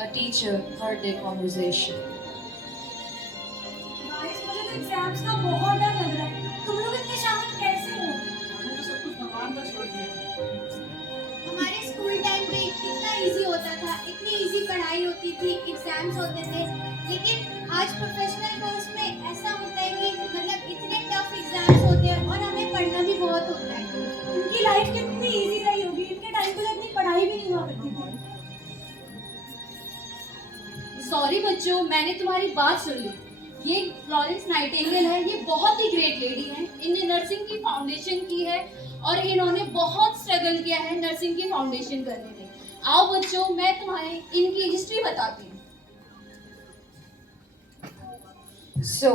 A teacher heard their conversation. Guys मुझे तो exams का बहुत डर लग रहा है। तुम लोग इतने शांत कैसे हो? हमने तो सब कुछ भगवान पर छोड़ दिया। हमारे स्कूल टाइम पे कितना इजी होता था, इतनी इजी पढ़ाई होती थी, एग्जाम्स होते थे। लेकिन आज प्रोफेशनल कोर्स में ऐसा होता है कि मतलब इतने टफ एग्जाम्स होते हैं और हमें पढ़ना भी बहुत होता है। उनकी लाइफ कितनी इजी रही होगी, इनके टाइम पे तो इतनी पढ़ाई भी नहीं हुआ करती थी। सॉरी बच्चों, मैंने तुम्हारी बात सुन ली। ये फ्लोरेंस नाइटिंगेल है, ये बहुत ही ग्रेट लेडी है। इनने नर्सिंग की फाउंडेशन की है और इन्होंने बहुत स्ट्रगल किया है नर्सिंग की फाउंडेशन करने में। आओ बच्चों, मैं तुम्हें इनकी हिस्ट्री बताती हूँ। So,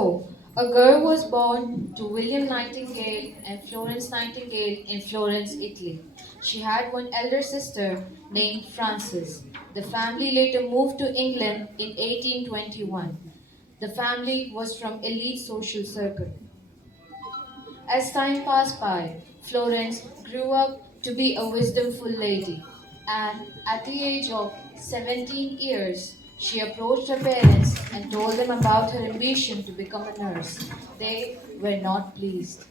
a girl was born to William Nightingale and Florence Nightingale in Florence, Italy. She had one elder sister named Frances. The family later moved to England in 1821. The family was from elite social circle. As time passed by, Florence grew up to be a wisdomful lady, and at the age of 17 years, she approached her parents and told them about her ambition to become a nurse. They were not pleased.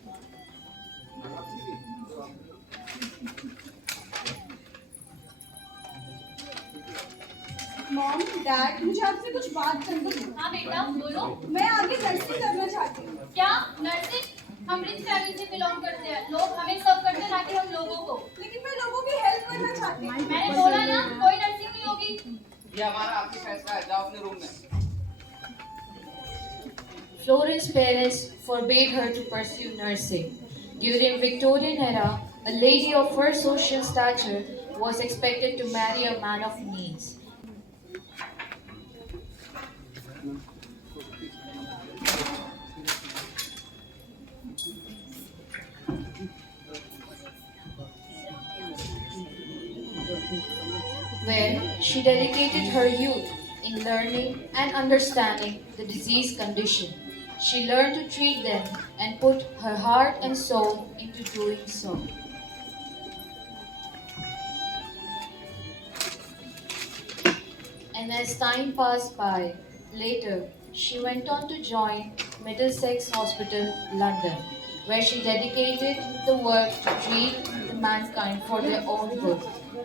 Mom, dad, मुझे आपसे कुछ बात करनी है। हाँ बेटा, बोलो। मैं आगे नर्सिंग करना चाहती हूँ। क्या नर्सिंग? हम रिच फैमिली से बिलोंग करते हैं, लोग हमें सर्व करते हैं, ना कि हम लोगों को। लेकिन मैं लोगों की हेल्प करना चाहती हूँ। मैंने बोला ना, कोई नर्सिंग नहीं होगी। ये हमारा आखिरी फैसला है, जाओ अपने रूम में। Florence's parents forbade her to pursue nursing. During Victorian era, a lady of her social stature was expected to marry a man of means. Where she dedicated her youth in learning and understanding the disease condition. She learned to treat them and put her heart and soul into doing so. And as time passed by, later she went on to join Middlesex Hospital, London, where she dedicated the work to treat the mankind for their own good.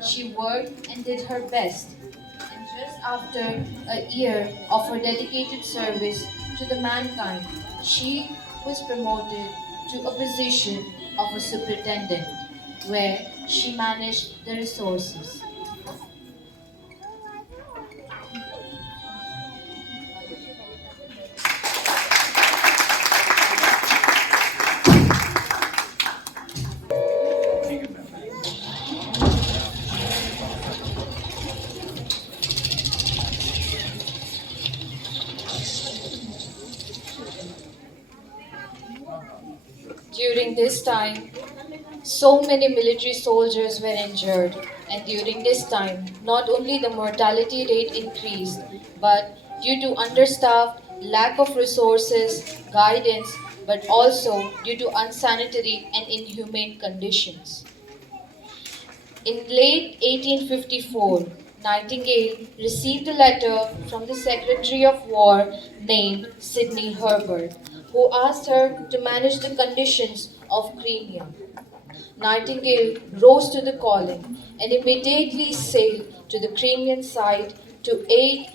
She worked and did her best. And just after a year of her dedicated service to the mankind, she was promoted to a position of a superintendent, where she managed the resources. During this time, so many military soldiers were injured, and during this time, not only the mortality rate increased, but due to understaffed, lack of resources, guidance, but also due to unsanitary and inhumane conditions. In late 1854, Nightingale received a letter from the Secretary of War named Sidney Herbert, who asked her to manage the conditions of Crimea. Nightingale rose to the calling and immediately sailed to the Crimean side to aid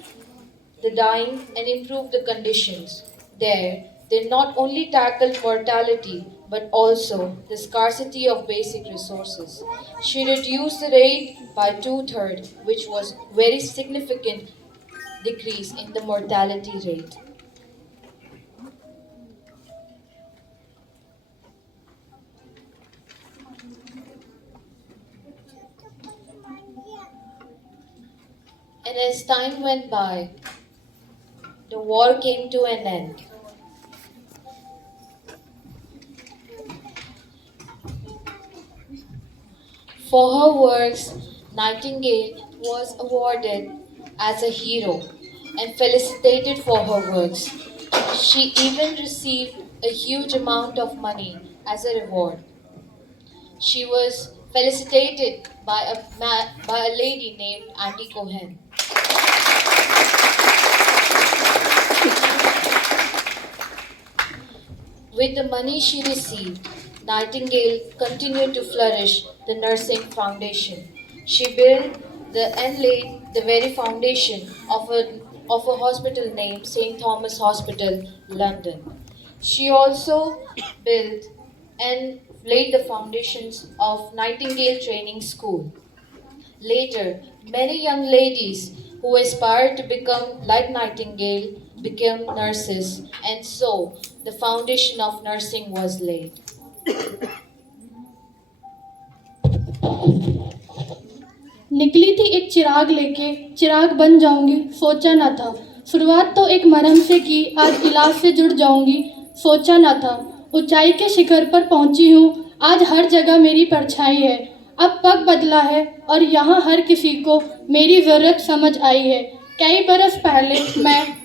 the dying and improve the conditions. There, they not only tackled mortality but also the scarcity of basic resources. She reduced the rate by two-thirds, which was very significant decrease in the mortality rate. And as time went by, the war came to an end. For her works, Nightingale was awarded as a hero and felicitated for her works. She even received a huge amount of money as a reward. She was felicitated by by a lady named Auntie Cohen. With the money she received, Nightingale continued to flourish the nursing foundation. She built and laid the very foundation of a hospital named St. Thomas Hospital, London. She also built and laid the foundations of Nightingale Training School. Later, many young ladies who aspired to become like Nightingale became nurses, and so the foundation of nursing was laid. निकली थी एक चिराग लेके, चिराग बन जाऊंगी सोचा ना था। शुरुआत तो एक मरहम से की, आज इलाज से जुड़ जाऊंगी सोचा ना था। ऊंचाई के शिखर पर पहुंची हूँ, आज हर जगह मेरी परछाई है। अब पग बदला है और यहाँ हर किसी को मेरी ज़रूरत समझ आई है। कई बरस पहले मैं